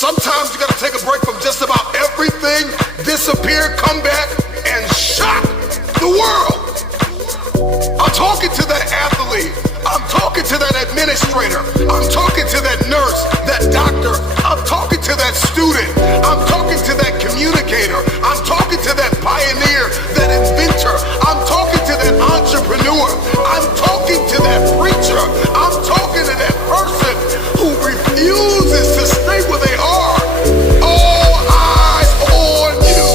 sometimes you gotta take a break from just about everything, disappear, come back, and shock the world. I'm talking to that athlete. I'm talking to that administrator. I'm talking to that nurse, that doctor. I'm talking to that student. I'm talking to that communicator. I'm talking to that pioneer, that inventor. I'm talking to that entrepreneur. I'm talking to that preacher. I'm talking to that person who refuses to stay where they are. All eyes on you.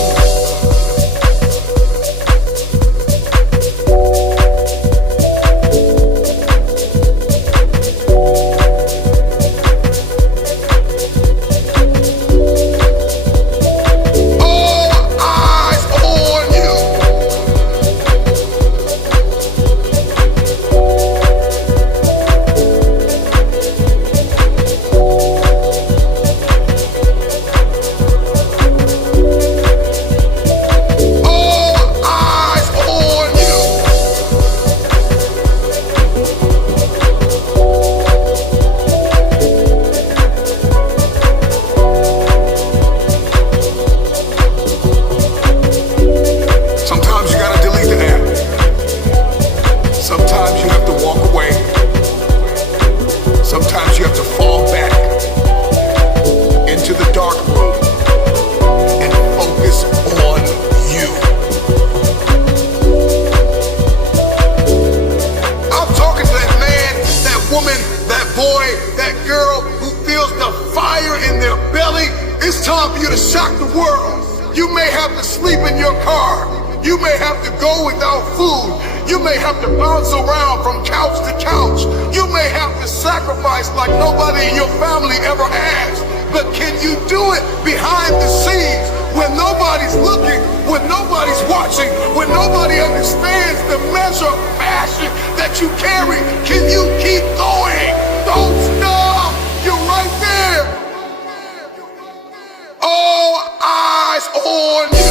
Sometimes you have to fall back into the dark room and focus on you. I'm talking to that man, that woman, that boy, that girl who feels the fire in their belly. It's time for you to shock the world. You may have to sleep in your car. You may have to go without food. You may have to bounce around from couch to couch. You may have to sacrifice like nobody in your family ever has. But can you do it behind the scenes when nobody's looking, when nobody's watching, when nobody understands the measure of passion that you carry? Can you keep going? Don't stop. You're right there. All eyes on you.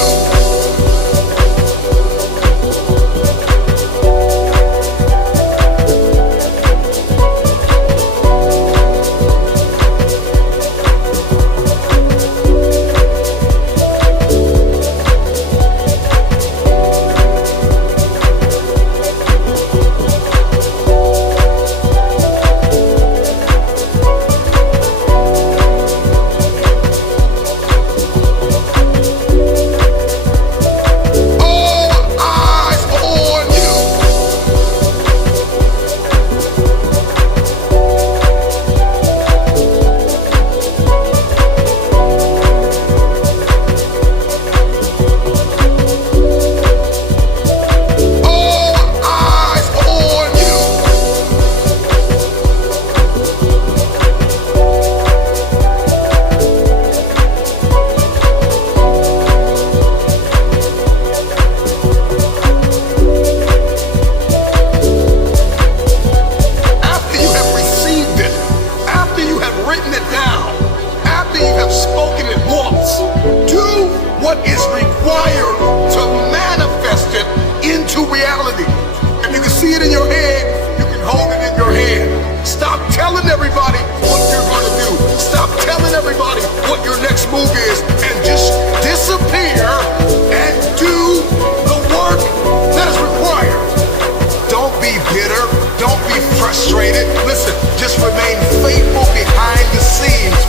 What is required to manifest it into reality. And you can see it in your head, you can hold it in your hand. Stop telling everybody what you're going to do. Stop telling everybody what your next move is, and just disappear and do the work that is required. Don't be bitter, don't be frustrated. Listen, just remain faithful behind the scenes.